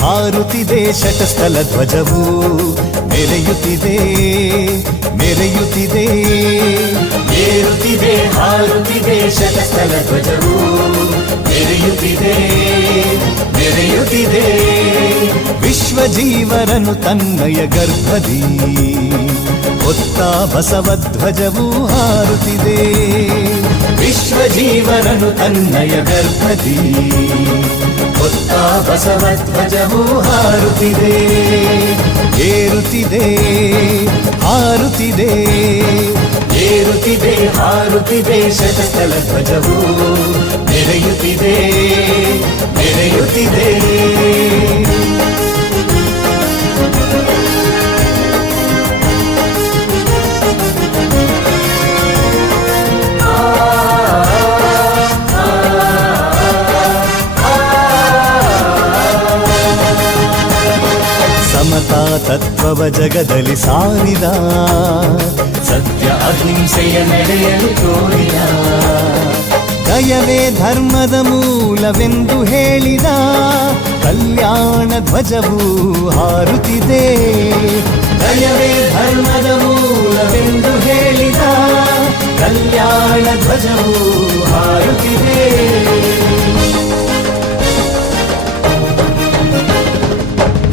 ಹಾರುತ್ತಿದೆ ಶಟಸ್ಥಲ ಧ್ವಜವು ಮೆರೆಯುತ್ತಿದೆ ಮೆರೆಯುತ್ತಿದೆ ಏರುತ್ತಿದೆ ಹಾರುತ್ತಿದೆ ಶಟಸ್ಥಲ ಧ್ವಜವು ಮೆರೆಯುತ್ತಿದೆ ಮೆರೆಯುತ್ತಿದೆ ವಿಶ್ವಜೀವರನು ತನ್ನಯ ಗರ್ಭದಿ ಹೊತ್ತ ಬಸವಧ್ವಜವು ಹಾರುತ್ತಿದೆ ವಿಶ್ವಜೀವರನು ತನ್ನಯ ಗರ್ಭದಿ ಹೊತ್ತ ಬಸವಧ್ವಜವು ಹಾರುತ್ತಿದೆ ಏರುತ್ತಿದೆ ಹಾರುತ್ತಿದೆ ಏರುತ್ತಿದೆ ಹಾರುತ್ತಿದೆ ಶಟಸ್ಥಲ ಧ್ವಜವು ಮೆರೆಯುತ್ತಿದೆ ಮೆರೆಯುತ್ತಿದೆ ಸಮತಾ ತತ್ವವ ಜಗದಲ್ಲಿ ಸಾರಿದ ಸತ್ಯ ಅಹಿಂಸೆಯ ನಡೆಯಲು ತೋರಿದ ದಯವೇ ಧರ್ಮದ ಮೂಲವೆಂದು ಹೇಳಿದ ಕಲ್ಯಾಣ ಧ್ವಜವು ಹಾರುತ್ತಿದೆ ದಯವೇ ಧರ್ಮದ ಮೂಲವೆಂದು ಹೇಳಿದ ಕಲ್ಯಾಣ ಧ್ವಜವು ಹಾರುತ್ತಿದೆ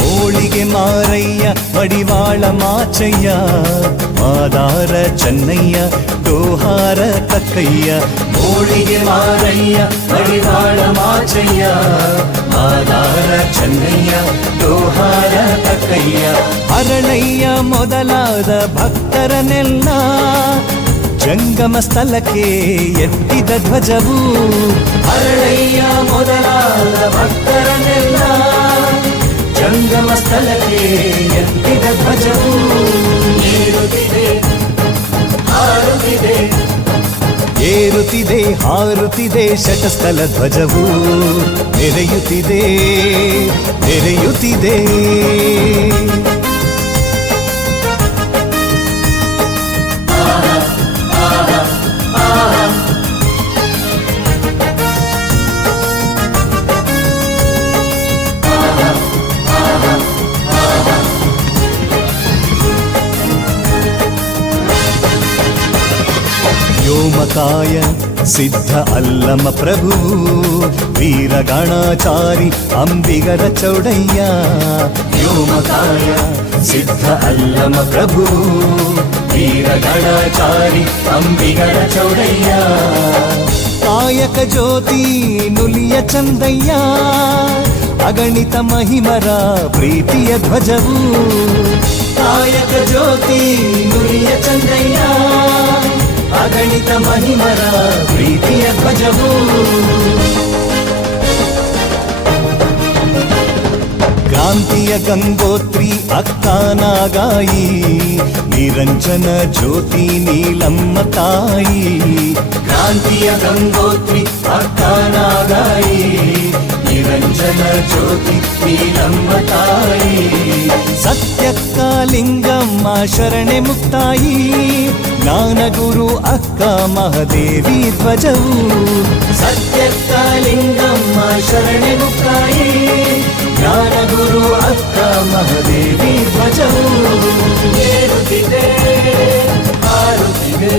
ಹೋಳಿಗೆ ಮಾರಯ್ಯ ಮಡಿವಾಳ ಮಾಚಯ್ಯ ಮಾದಾರ ಚೆನ್ನಯ್ಯ ದೋಹಾರ ಕಕ್ಕಯ್ಯ ಹೋಳಿಗೆ ಮಾರಯ್ಯ ಮಡಿವಾಳ ಮಾಚಯ್ಯ ಮಾದಾರ ಚೆನ್ನಯ್ಯ ದೋಹಾರ ಕಕ್ಕಯ್ಯ ಹರಳಯ್ಯ ಮೊದಲಾದ ಭಕ್ತರನ್ನೆಲ್ಲ ಜಂಗಮ ಸ್ಥಳಕ್ಕೆ ಎತ್ತಿದ ಧ್ವಜವು ಹರಳಯ್ಯ ಮೊದಲಾದ ಭಕ್ತರನ್ನೆಲ್ಲ ಜಂಗಮ ಸ್ಥಳಕ್ಕೆ ಎತ್ತಿದ ಧ್ವಜವು ಏರುತ್ತಿದೆ ಹಾರುತ್ತಿದೆ ಏರುತ್ತಿದೆ ಹಾರುತ್ತಿದೆ ಶಟಸ್ಥಲ ಧ್ವಜವು ಮೆರೆಯುತ್ತಿದೆ ಮೆರೆಯುತ್ತಿದೆ ವ್ಯೋಮಕಾಯ ಸಿದ್ಧ ಅಲ್ಲಮ ಪ್ರಭು ವೀರಗಣಾಚಾರಿ ಅಂಬಿಗರ ಚೌಡಯ್ಯ ವ್ಯೋಮಕಾಯ ಸಿದ್ಧ ಅಲ್ಲಮ ಪ್ರಭು ವೀರಗಣಾಚಾರಿ ಅಂಬಿಗರ ಚೌಡಯ್ಯ ಕಾಯಕ ಜ್ಯೋತಿ ನುಲಿಯ ಚಂದಯ್ಯ ಅಗಣಿತ ಮಹಿಮರ ಪ್ರೀತಿಯ ಧ್ವಜವು ಕಾಯಕ ಜ್ಯೋತಿ ನುಲಿಯ ಚಂದಯ್ಯ ಅಗಣಿತ ಮಹಿಮರ ಪ್ರೀತಿಯ ಧ್ವಜವು ಕ್ರಾಂತಿಯ ಗಂಗೋತ್ರಿ ಅಕ್ಕಾನಾಗಾಯಿ ನಿರಂಜನ ಜ್ಯೋತಿ ನೀಲಮ್ಮ ತಾಯಿ ಕ್ರಾಂತಿಯ ಗಂಗೋತ್ರಿ ಅಕ್ಕಾನಾಗಾಯಿ ನಿರಂಜನ ಜ್ಯೋತಿ ನೀಲಮ್ಮ ತಾಯಿ ಸತ್ಯಕಾಲಿಂಗಮ್ಮ ಶರಣೆ ಮುಕ್ತಾಯಿ ಜ್ಞಾನಗುರು ಅಕ್ಕ ಮಹದೇವಿ ಧ್ವಜವು ಸತ್ಯಕಾಲಿಂಗಮ್ಮ ಶರಣೆ ಮುಕ್ತಾಯಿ ಜ್ಞಾನಗುರು ಅಕ್ಕ ಮಹದೇವಿ ಧ್ವಜವು ಏರುತ್ತಿದೆ ಹಾರುತ್ತಿದೆ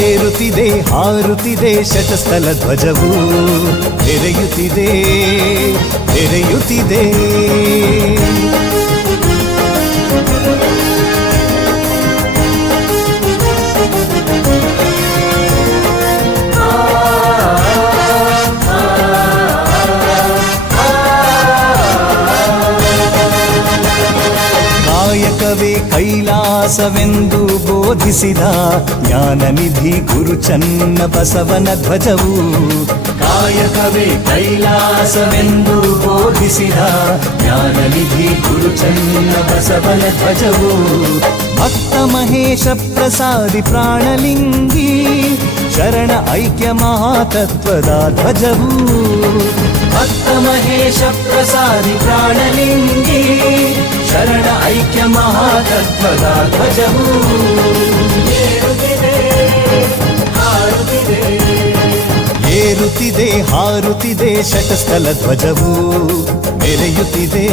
ಏರುತ್ತಿದೆ ಹಾರುತ್ತಿದೆ ಶಟಸ್ಥಲ ಧ್ವಜವು ಮೆರೆಯುತ್ತಿದೆ ಮೆರೆಯುತ್ತಿದೆ ಕಾಯಕವೇ ಕೈಲಾಸವೆಂದು ಬೋಧಿಸಿದ ಜ್ಞಾನನಿಧಿ ಗುರು ಚನ್ನ ಬಸವನ ಧ್ವಜವು ಕಾಯಕವೇ ಕೈಲಾಸವೆಂದು ಬೋಧಿಸಿದ ಜ್ಞಾನನಿಧಿ ಗುರು ಚನ್ನ ಬಸವನ ಧ್ವಜವು ಭಕ್ತ ಮಹೇಶ ಪ್ರಸಾದಿ ಪ್ರಾಣಲಿಂಗಿ ಶರಣ ಐಕ್ಯ ಮಹಾತತ್ವದ ಧ್ವಜವು ಭಕ್ತ ಮಹೇಶ ಪ್ರಸಾದಿ ಪ್ರಾಣಲಿಂಗಿ ಶರಣ ಐಕ್ಯ ಮಹಾತತ್ವದ ಧ್ವಜವು ಏರುತ್ತಿದೆ ಹಾರುತ್ತಿದೆ ಏರುತ್ತಿದೆ ಹಾರುತ್ತಿದೆ ಶಟಸ್ಥಲ ಧ್ವಜವು ಮೆರೆಯುತ್ತಿದೆ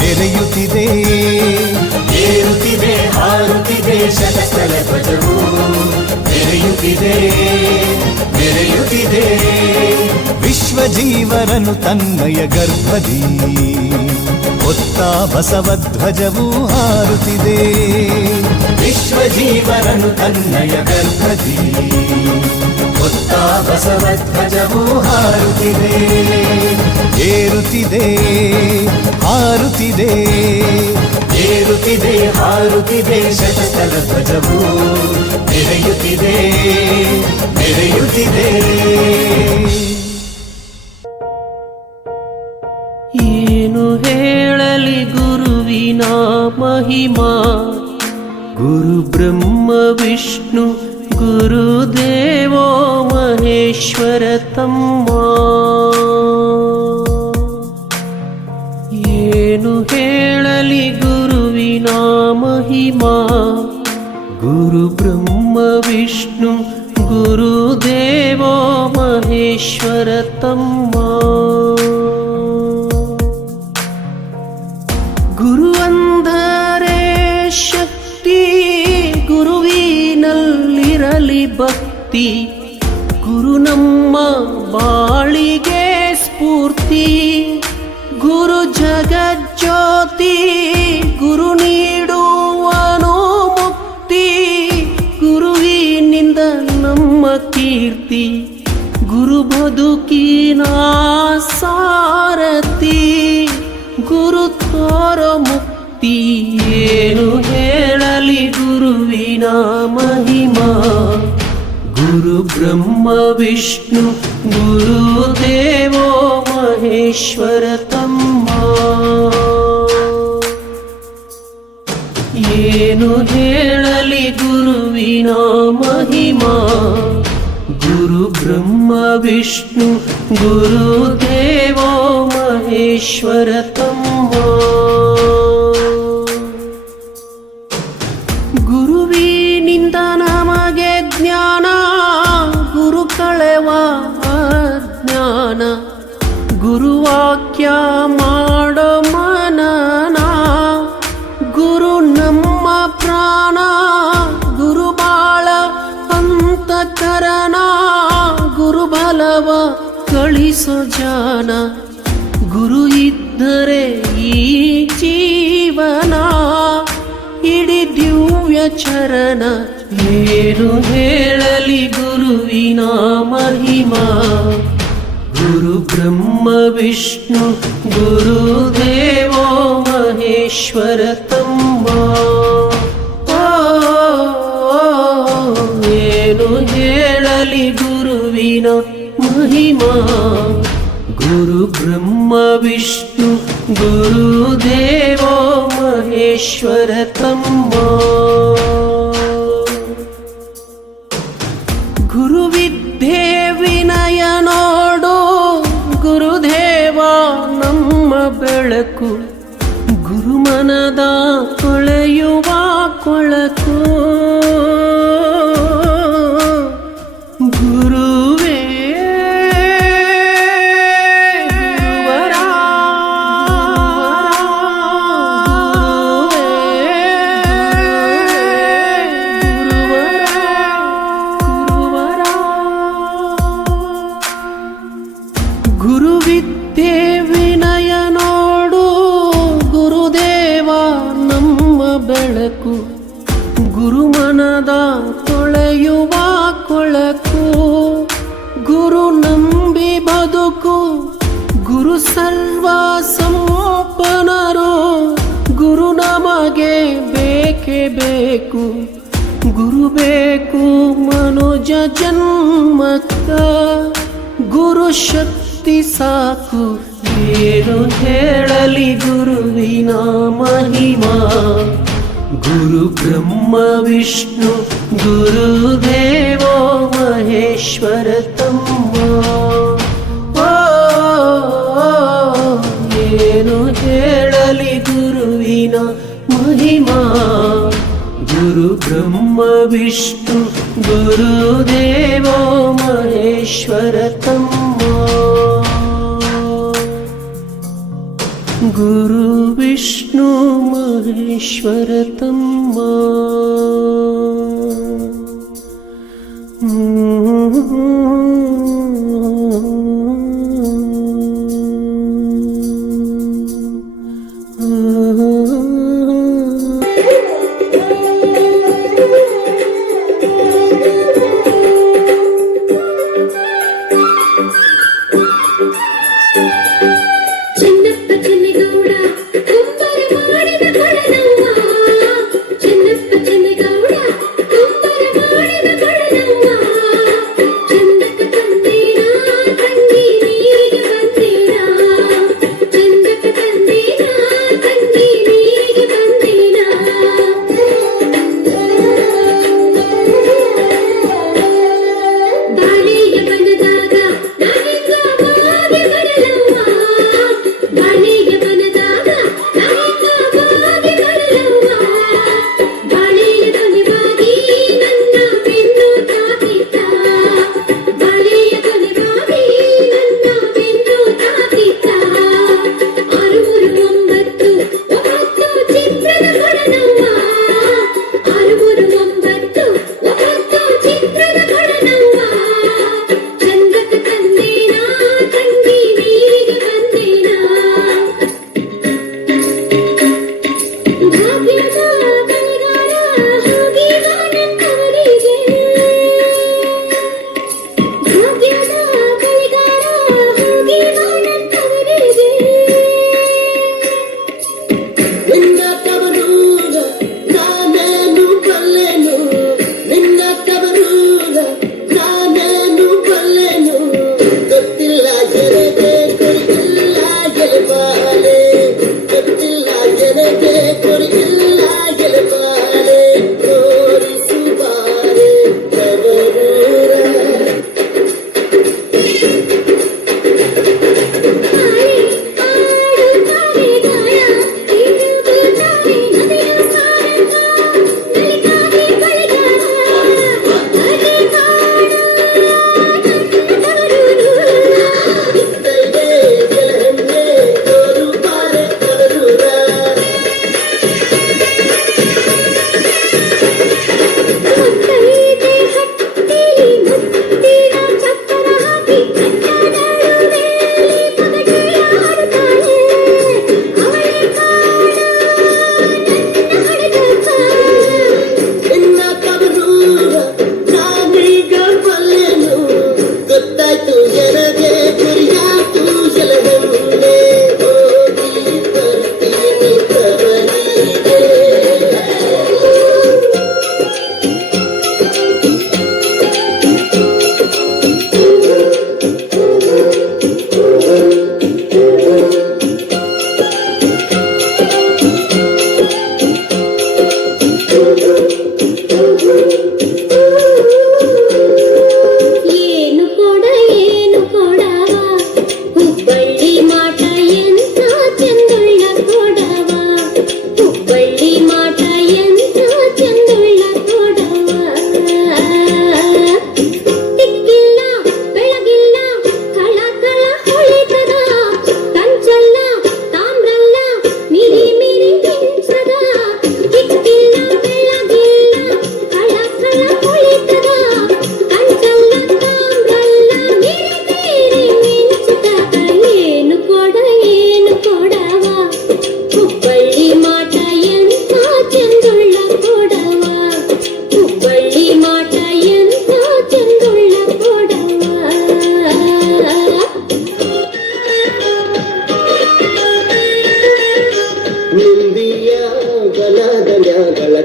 ಮೆರೆಯುತ್ತಿದೆ ಏರುತ್ತಿದೆ ಹಾರುತ್ತಿದೆ ಶತಸ್ಥಲ ಧ್ವಜವು ಮೆರೆಯುತ್ತಿದೆ ಮೆರೆಯುತ್ತಿದೆ ವಿಶ್ವಜೀವರನು ತನ್ನಯ ಗರ್ಭದಿ ಹೊತ್ತ ಬಸವಧ್ವಜವು ಹಾರುತ್ತಿದೆ ವಿಶ್ವಜೀವರನು ತನ್ನಯ ಗರ್ಭದಿ ಹೊತ್ತ ಬಸವಧ್ವಜವು ಹಾರುತ್ತಿದೆ ಏರುತ್ತಿದೆ ಹಾರುತ್ತಿದೆ ಏರುತ್ತಿದೆ ಹಾರುತ್ತಿದೆ ಶತಸ್ಥಲ ಧ್ವಜವು ಮೆರೆಯುತ್ತಿದೆ ಮೆರೆಯುತ್ತಿದೆ ಏನು ಹೇಳಲಿ ಗುರುವಿನ ಮಹಿಮಾ ಗುರು ಬ್ರಹ್ಮ ವಿಷ್ಣು ಗುರುದೇವೋ ಮಹೇಶ್ವರ ತಮ್ಮ ಏನು ಹೇಳಲಿ ಗುರುವಿನ ಮಹಿಮಾ ಗುರು ಬ್ರಹ್ಮ ವಿಷ್ಣು ಗುರುದೇವೋ ಮಹೇಶ್ವರ ತಮ್ಮ ಗುರು ಅಂದರೆ ಶಕ್ತಿ ಗುರುವಿನಲ್ಲಿರಲಿ ಭಕ್ತಿ ಗುರು ನಮ್ಮ ಬಾಳಿಗೆ ಸ್ಫೂರ್ತಿ ಗುರು ಜಗಜ್ಯೋತಿ ಗುರು ನೀಡುವನು ಮುಕ್ತಿ ಗುರುವಿನಿಂದ ನಮ್ಮ ಕೀರ್ತಿ ಗುರು ಬದುಕಿನ ಸಾರಥಿ ಗುರು ತೋರೋ ಮುಕ್ತಿ ಏನು ಹೇಳಲಿ ಗುರುವಿನ ಮಹಿಮಾ ಗುರು ಬ್ರಹ್ಮ ವಿಷ್ಣು ಗುರುದೇವೋ ಮಹೇಶ್ವರ ತಮ್ಮ ಏನು ಹೇಳಲಿ ಗುರುವಿನ ಮಹಿಮಾ ಗುರು ಬ್ರಹ್ಮ ವಿಷ್ಣು ಗುರುದೇವೋ ಮಹೇಶ್ವರ ತಮ್ಮ ಗುರುವಿನಿಂದ ನಮಗೆ ಜ್ಞಾನ ಗುರು ಕಳೆವ ಅಜ್ಞಾನ ಗುರುವಾಕ್ಯ ಮಾಡೋ ಮನನ ಗುರು ನಮ್ಮ ಪ್ರಾಣ ಗುರು ಬಾಳ ಅಂತಃಕರಣ ಗುರು ಬಲವ ಕಳಿಸೋ ಜಾನ ಗುರು ಇದ್ದರೆ ಈ ಜೀವನ ಇಡೀ ದಿವ್ಯ ಚರಣ ಏನು ಹೇಳಲಿ ಗುರುವಿನ ಮಹಿಮಾ ಗುರು ಬ್ರಹ್ಮ ವಿಷ್ಣು ಗುರುದೇವೋ ಮಹೇಶ್ವರ ತಮ್ಮ ಏನು ಹೇಳಲಿ ಗುರುವಿನ ಮಹಿಮಾ ಗುರು ಬ್ರಹ್ಮ ವಿಷ್ಣು ಗುರುದೇವೋ ಮಹೇಶ್ವರ ತಮ್ಮ ಗುರುವಿದ್ಯೆ ವಿನಯ ನೋಡು ಗುರುದೇವ ನಮ್ಮ ಬೆಳಕು ಗುರುಮನದ ಕೊಳೆಯುವ ಕೊಳಕು ಗುರುವೇ ಗುರುವಿದ್ಯೆ ವಿನಯ ನೋಡು ಗುರುದೇವ ನಮ್ಮ ಬೆಳಕು ಗುರುಮನದ ತೊಳೆಯುವ ಕೊಳಕು ಗುರು ನಂಬಿ ಬದುಕು ಗುರು ಸರ್ವ ಸಂಪನ್ನರು ಗುರು ನಮಗೆ ಬೇಕೇ ಬೇಕು ಗುರು ಬೇಕು ಮನುಜ ಜನ್ಮಕ್ಕ ಗುರು ಶಕ್ತಿ ಸಾಕು ಏನು ಹೇಳಲಿ ಗುರುವಿನ ಮಹಿಮಾ ಗುರು ಬ್ರಹ್ಮ ವಿಷ್ಣು ಗುರುದೇವೋ ಮಹೇಶ್ವರ ತಮ್ಮ ಏನು ಹೇಳಲಿ ಗುರುವಿನ ಮಹಿಮಾ ಗುರು ಬ್ರಹ್ಮ ವಿಷ್ಣು ಗುರುದೇವೋ ಮಹೇಶ್ವರ ತಮ್ಮ ಗುರು ವಿಷ್ಣು ಮಹೇಶ್ವರ ತಮ್ಮ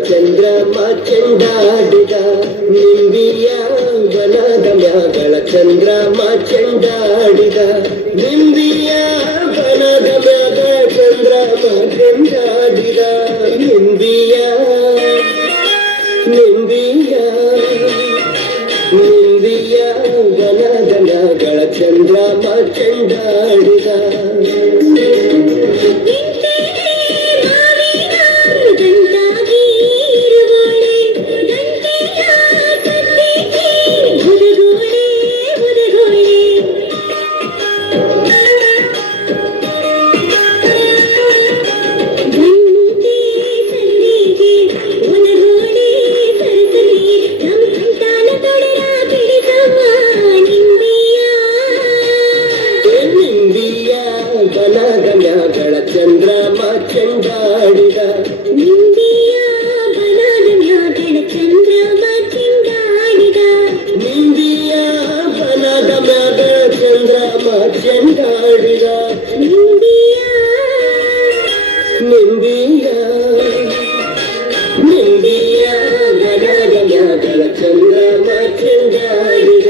ಚಂದ್ರಮ ಚೆಂಡಾಡಿದ ನಿಂಬಿಯ ಬನದ ಮ್ಯಾಗಳ ಚಂದ್ರಮ ಚೆಂಡಾಡಿದ ನಿಂಬಿಯ ಬನದ ಮ್ಯಾಗ ಚಂದ್ರಮ ಚೆಂಡಾಡಿದ ನಿಂಬಿಯ ನಿಂಬಿಯ ನಿಂಬಿಯ ಬನದ ಮ್ಯಾಗಳ ಚಂದ್ರಮ ಚೆಂಡಾಡಿದ ನಿಂಬಿಯ ಗನದ ಮ್ಯಾಗಳ ಚಂದ್ರಮ ಚೆಂಡಾಡಿದ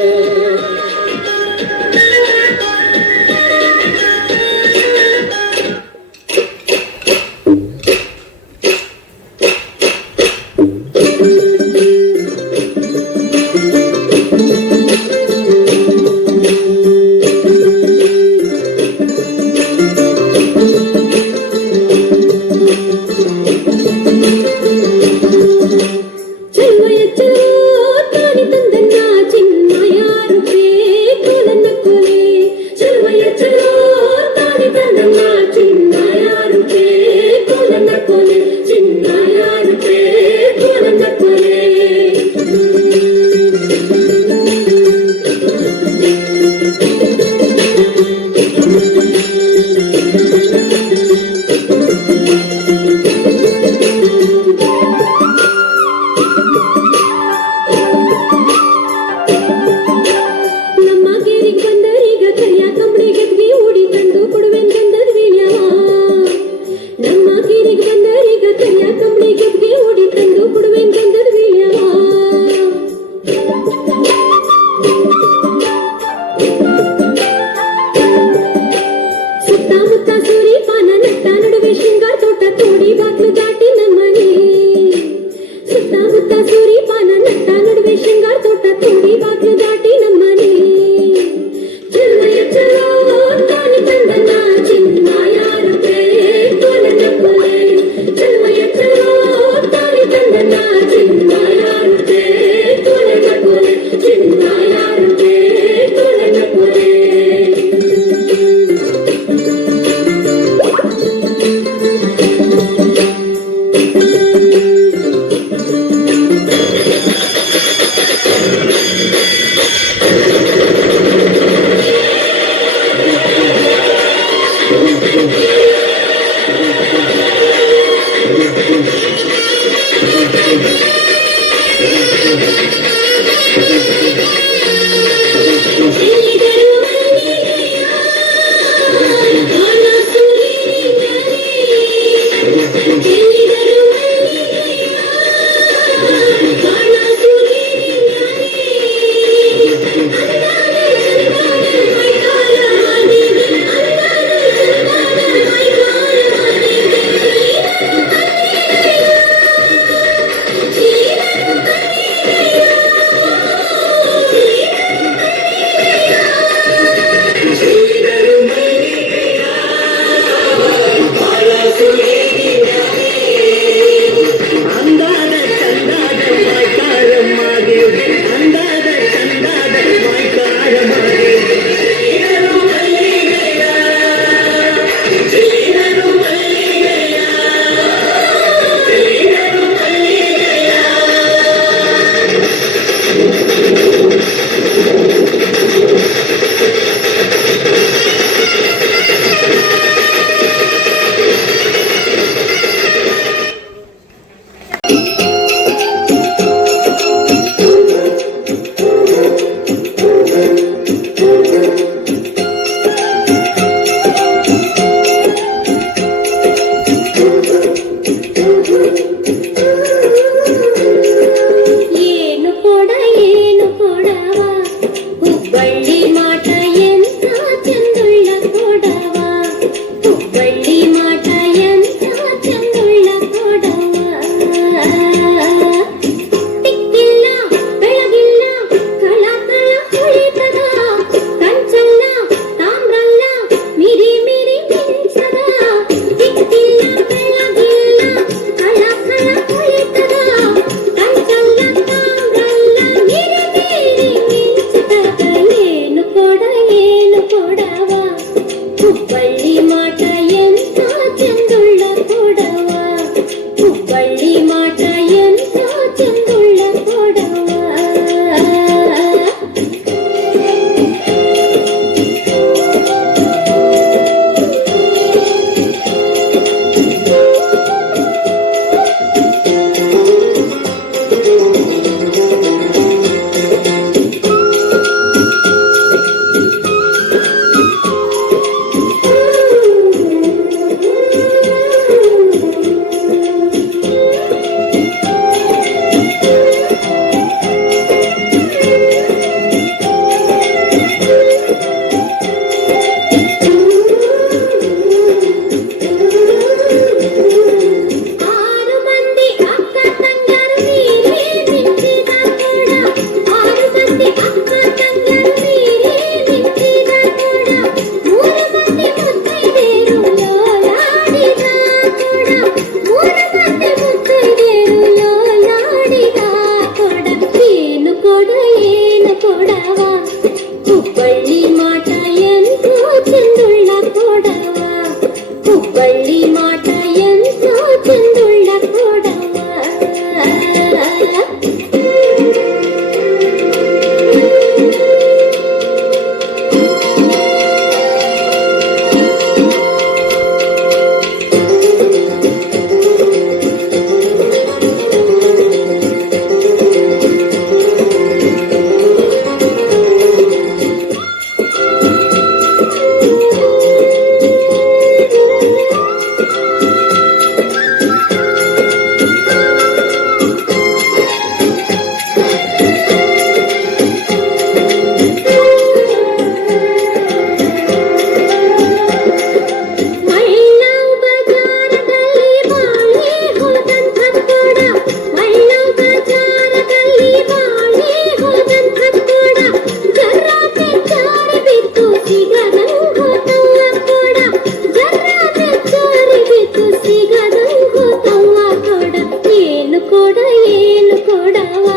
ಕೊಡವ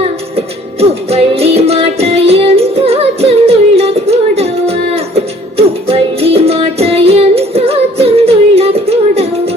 ಹುಬ್ಬಳ್ಳಿ ಮಾಟ ಎಂತ ಚಂದುಳ್ಳ ಕೊಡವ ಹುಬ್ಬಳ್ಳಿ ಮಾಟ ಎಂತ ಚಂದುಳ್ಳ ಕೊಡವ